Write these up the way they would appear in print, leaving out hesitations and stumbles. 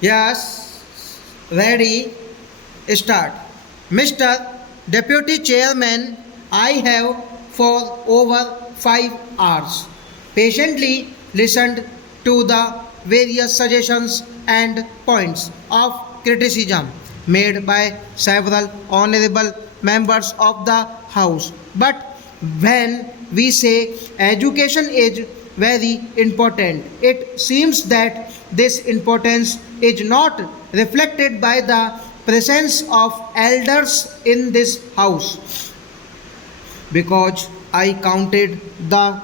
Yes, ready, start. Mr. Deputy Chairman, I have for over 5 hours patiently listened to the various suggestions and points of criticism made by several honorable members of the House. But when we say education is very important, it seems that this importance is not reflected by the presence of elders in this house, because I counted the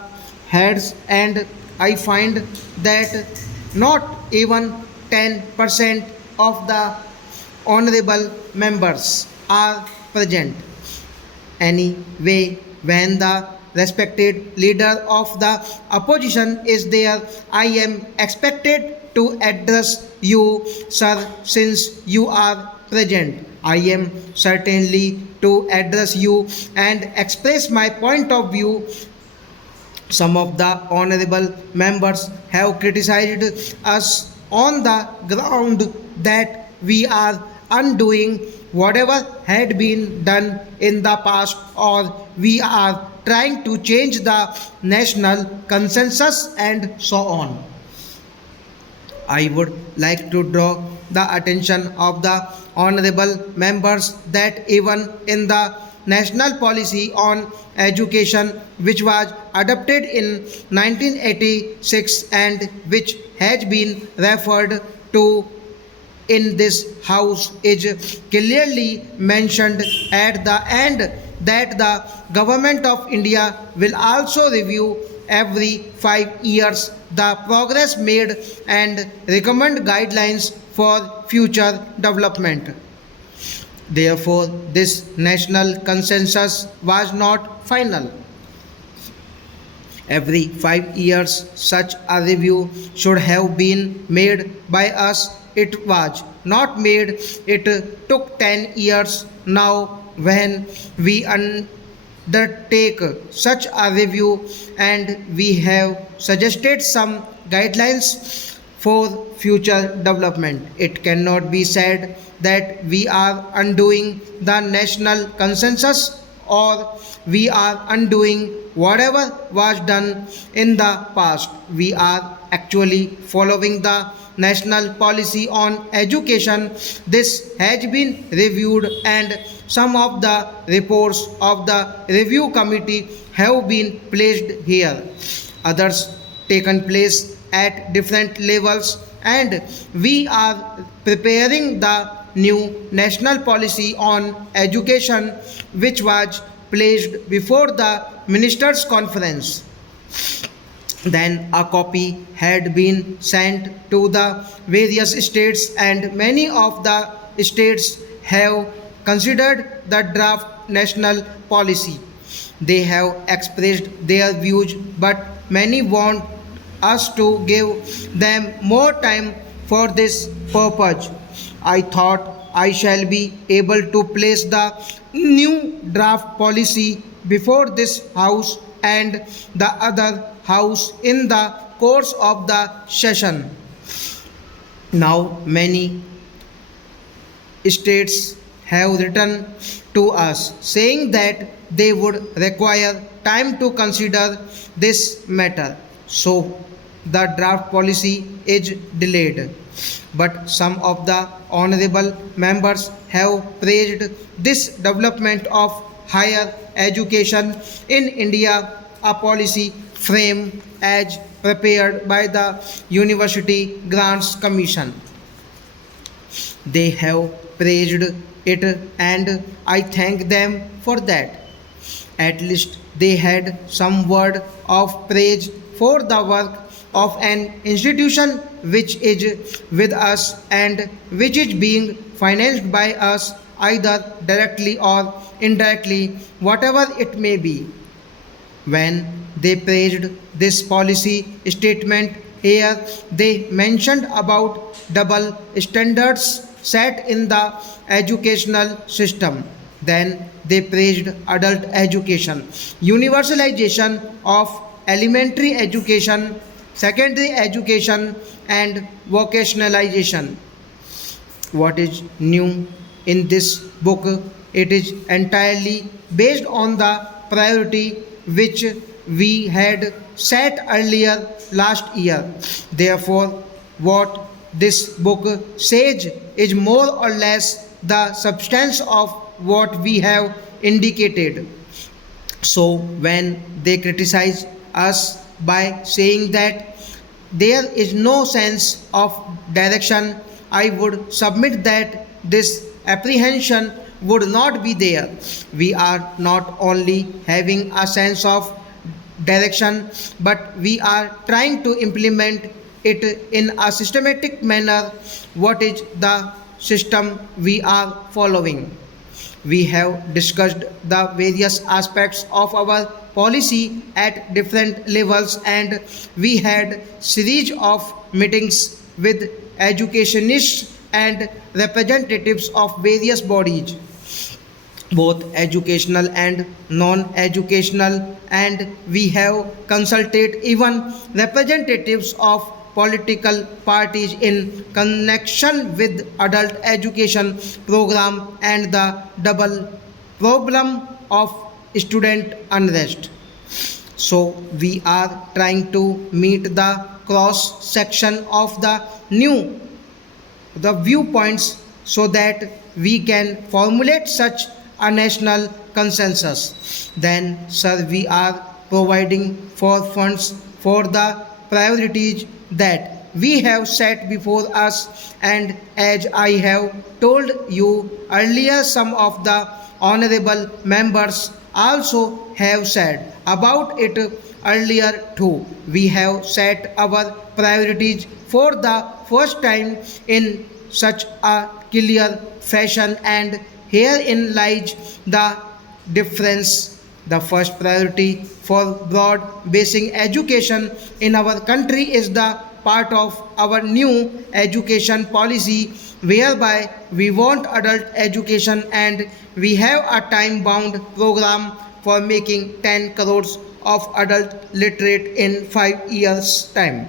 heads and I find that not even 10% of the honorable members are present. Anyway, when the respected leader of the opposition is there, I am expected to address you, sir, since you are present. I am certainly to address you and express my point of view. Some of the honorable members have criticized us on the ground that we are undoing whatever had been done in the past, or we are trying to change the national consensus and so on. I would like to draw the attention of the honorable members that even in the national policy on education, which was adopted in 1986 and which has been referred to in this house, is clearly mentioned at the end that the government of India will also review every 5 years the progress made and recommend guidelines for future development. Therefore, this national consensus was not final. Every 5 years, such a review should have been made by us. It was not made. It took 10 years now when we undertake such a review, and we have suggested some guidelines for future development. It cannot be said that we are undoing the national consensus or we are undoing whatever was done in the past. We are actually following the national policy on education. This has been reviewed, and some of the reports of the review committee have been placed here. Others taken place at different levels, and we are preparing the new national policy on education, which was placed before the ministers' conference. Then a copy had been sent to the various states, and many of the states have considered the draft national policy. They have expressed their views, but many want us to give them more time for this purpose. I thought I shall be able to place the new draft policy before this house and the other house in the course of the session. Now, many states have written to us saying that they would require time to consider this matter. So, the draft policy is delayed. But some of the honorable members have praised this development of higher education in India, a policy frame as prepared by the University Grants Commission. They have praised it, and I thank them for that. At least they had some word of praise for the work of an institution which is with us and which is being financed by us either directly or indirectly, whatever it may be. When they praised this policy statement here, they mentioned about double standards set in the educational system. Then they praised adult education, universalization of elementary education, secondary education, and vocationalization. what is new in this book. It is entirely based on the priority which we had set earlier last year. Therefore, what this book says is more or less the substance of what we have indicated. So, when they criticize us by saying that there is no sense of direction, I would submit that this apprehension would not be there. We are not only having a sense of direction, but we are trying to implement it in a systematic manner. What is the system we are following? We have discussed the various aspects of our policy at different levels, and we had series of meetings with educationists and representatives of various bodies, both educational and non-educational, and we have consulted even representatives of political parties in connection with adult education program and the double problem of student unrest. So we are trying to meet the cross section of the viewpoints so that we can formulate such a national consensus. Then, sir, we are providing for funds for the priorities that we have set before us, and as I have told you earlier, some of the honorable members also have said about it earlier too. We have set our priorities for the first time in such a clear fashion, and herein lies the difference. The first priority for broad basic education in our country is the part of our new education policy whereby we want adult education, and we have a time bound program for making 10 crores of adult literate in 5 years time.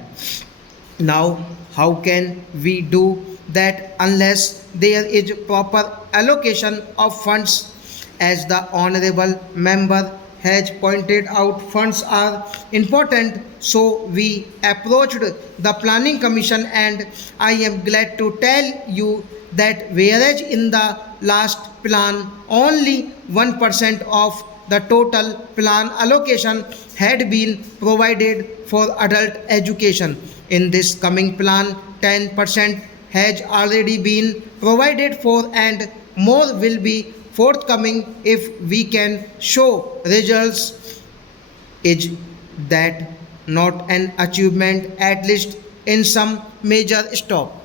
Now, how can we do that unless there is proper allocation of funds? As the honorable member has pointed out, funds are important, so we approached the planning commission, and I am glad to tell you that whereas in the last plan only 1% of the total plan allocation had been provided for adult education, in this coming plan 10% has already been provided for, and more will be forthcoming if we can show results. Is that not an achievement, at least in some major stop?